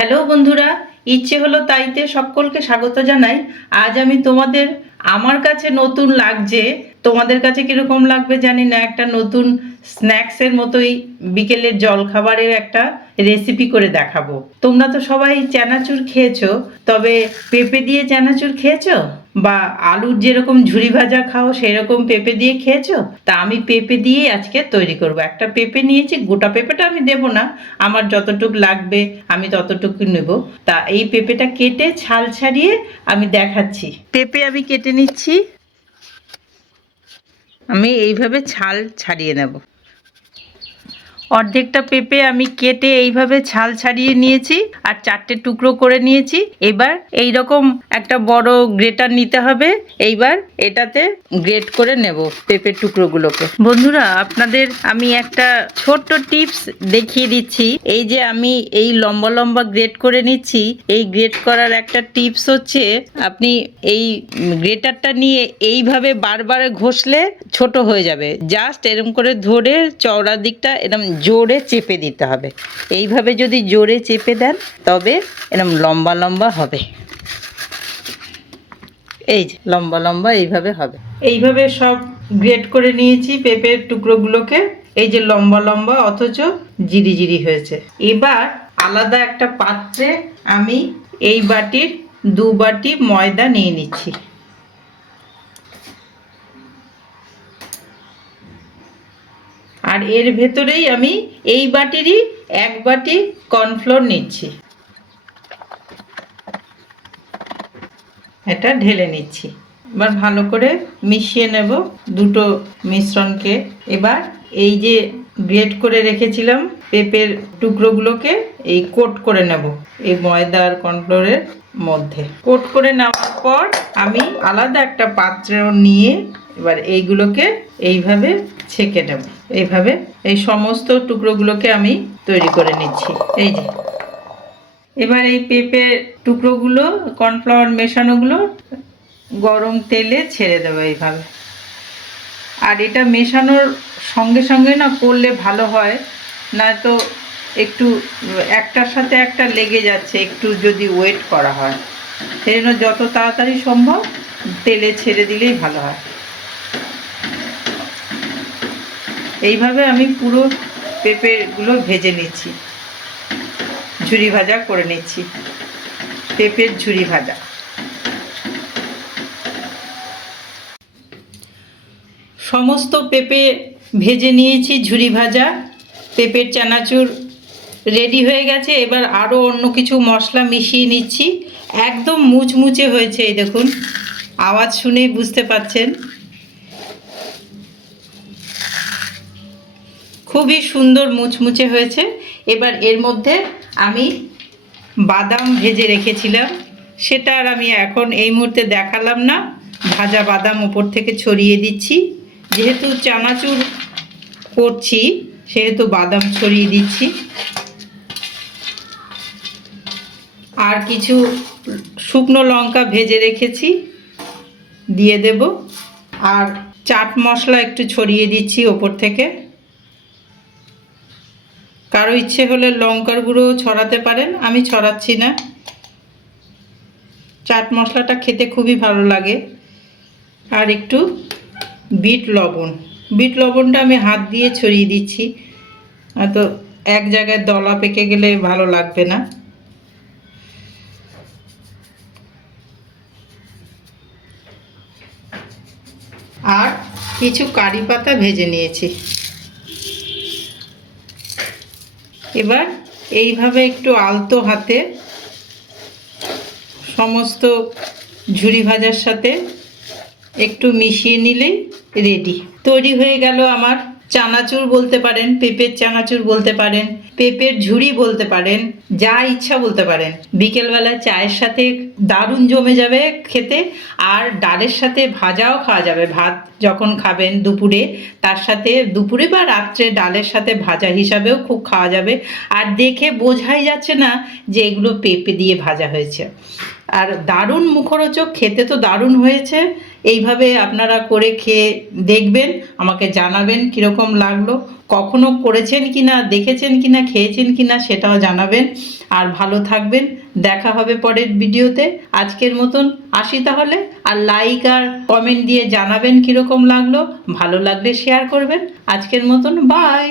Hello বন্ধুরা, ইচ্ছে হলো তাইতে সকলকে স্বাগত জানাই। আজ আমি তোমাদের, আমার কাছে নতুন লাগছে। তোমাদের কাছে কীরকম লাগবে জানি না, একটা নতুন স্ন্যাক্সের মতোই বিকেলের জলখাবারের একটা রেসিপি করে দেখাবো। তোমরা তো সবাই চানাচুর খেয়েছো, তবে পেঁপে দিয়ে চানাচুর খেয়েছো? বা আলুর যেরকম ঝুরি ভাজা খাও, সেরকম পেঁপে দিয়ে খেয়েছো? তা আমি পেঁপে দিয়ে আজকে তৈরি করব। একটা পেঁপে নিয়েছি, গোটা পেঁপেটা আমি দেবো না। আমার যতটুক লাগবে আমি ততটুকু নেব। তা এই পেঁপেটা কেটে ছাল ছাড়িয়ে আমি দেখাচ্ছি। পেঁপে আমি কেটে নিচ্ছি। আমি এইভাবে ছাল ছাড়িয়ে নেব। অর্ধেকটা পেঁপে আমি কেটে এইভাবে ছাল ছাড়িয়ে নিয়েছি আর চারটে টুকরো করে নিয়েছি। এবার এই রকম একটা বড় গ্রেটার নিতে হবে। এইবার এটাতে গ্রেট করে নেব পেঁপের টুকরোগুলোকে। বন্ধুরা, আপনাদের আমি একটা ছোট্ট টিপস দেখিয়ে দিচ্ছি। এই যে আমি এই লম্বা লম্বা গ্রেট করে নিচ্ছি, এই গ্রেট করার একটা টিপস হচ্ছে, আপনি এই গ্রেটারটা নিয়ে এইভাবে বারবার ঘষলে ছোট হয়ে যাবে। জাস্ট এরকম করে ধরে চওড়ার দিকটা এরকম জোরে চেপে দিতে হবে। এইভাবে যদি জোরে চেপে দেন, তবে এরকম লম্বা লম্বা হবে। এই যে, লম্বা লম্বা এইভাবে হবে। এইভাবে সব গ্রেট করে নিয়েছি পেঁপের টুকরোগুলোকে। এই যে লম্বা লম্বা, অথচ জিরি জিরি হয়েছে। এবার আলাদা একটা পাত্রে আমি এই বাটির দু বাটি ময়দা নিয়ে নিচ্ছি। আর এর ভেতরেই আমি এই বাটিরই এক বাটি কর্নফ্লোর নিচ্ছি। এটা ঢেলে নিচ্ছি। এবার ভালো করে মিশিয়ে নেব দুটো মিশ্রণকে। এবার এই যে গ্রেট করে রেখেছিলাম পেঁপের টুকরোগুলোকে এই কোট করে নেব এই ময়দা আর কর্নফ্লোরের মধ্যে। কোট করে নেওয়ার পর আমি আলাদা একটা পাত্র নিয়ে এবার এইগুলোকে এইভাবে ছেঁকে নেব। এইভাবে এই সমস্ত টুকরোগুলোকে আমি তৈরি করে নিচ্ছি। এই যে। এবার এই পেঁপে টুকরোগুলো, কর্নফ্লাওয়ার মেশানোগুলো গরম তেলে ছেড়ে দেবো এইভাবে। আর এটা মেশানোর সঙ্গে সঙ্গে না করলে ভালো হয়, নয়তো একটু একটার সাথে একটা লেগে যাচ্ছে, একটু যদি ওয়েট করা হয়। সেই জন্য যত তাড়াতাড়ি সম্ভব তেলে ছেড়ে দিলেই ভালো হয়। এইভাবে আমি পুরো পেঁপেগুলো ভেজে নিচ্ছি। ঝুরি ভাজা করে নিচ্ছি। পেঁপের ঝুরি ভাজা। সমস্ত পেঁপে ভেজে নিয়েছি, ঝুরি ভাজা। পেঁপের চানাচুর রেডি হয়ে গেছে। এবার আরও অন্য কিছু মশলা মিশিয়ে নিচ্ছি। একদম মুচমুচে হয়েছে, এই দেখুন। আওয়াজ শুনেই বুঝতে পাচ্ছেন খুবই সুন্দর মুচমুচে হয়েছে। এবার এর মধ্যে আমি বাদাম ভেজে রেখেছিলাম। সেটা আর আমি এখন এই মুহূর্তে দেখালাম না। ভাজা বাদাম উপর থেকে ছড়িয়ে দিচ্ছি। যেহেতু চানাচুর করছি, সেহেতু বাদাম ছড়িয়ে দিচ্ছি। আর কিছু শুকনো লঙ্কা ভেজে রেখেছি। দিয়ে দেব। আর চাট মশলা একটু ছড়িয়ে দিচ্ছি ওপর থেকে। কারও ইচ্ছে হলে লঙ্কার গুঁড়ো ছড়াতে পারেন, আমি ছড়াচ্ছি না। চাট মশলাটা খেতে খুবই ভালো লাগে। আর একটু বিট লবণ। বিট লবণটা আমি হাত দিয়ে ছড়িয়ে দিচ্ছি। তো এক জায়গায় দলা পেকে গেলে ভালো লাগবে না। আর কিছু কারি পাতা ভেজে নিয়েছি। এবার এইভাবে একটু আলতো হাতে সমস্ত ঝুরি ভাজার সাথে একটু মিশিয়ে নিলেই রেডি। তৈরি হয়ে গেল আমার চানাচুর বলতে পারেন, পেঁপের চানাচুর বলতে পারেন, পেঁপের ঝুড়ি বলতে পারেন, যা ইচ্ছা বলতে পারেন। বিকেলবেলা চায়ের সাথে দারুণ জমে যাবে খেতে, আর ডালের সাথে ভাজাও খাওয়া যাবে। ভাত যখন খাবেন দুপুরে, তার সাথে দুপুরে বা রাত্রে ডালের সাথে ভাজা হিসাবেও খুব খাওয়া যাবে। আর দেখে বোঝাই যাচ্ছে না যে এগুলো পেঁপে দিয়ে ভাজা হয়েছে। আর দারুণ মুখরোচক, খেতে তো দারুণ হয়েছে। এইভাবে আপনারা করে খেয়ে দেখবেন, আমাকে জানাবেন কীরকম লাগল, কখনো করেছেন কি না দেখেছেন কি না খেয়েছেন কি না সেটাও জানাবেন। আর ভালো থাকবেন, দেখা হবে পরের ভিডিওতে। আজকের মতন আসি তাহলে, আর লাইক আর কমেন্ট দিয়ে জানাবেন কীরকম লাগল, ভালো লাগলে শেয়ার করবেন। আজকের মতন বাই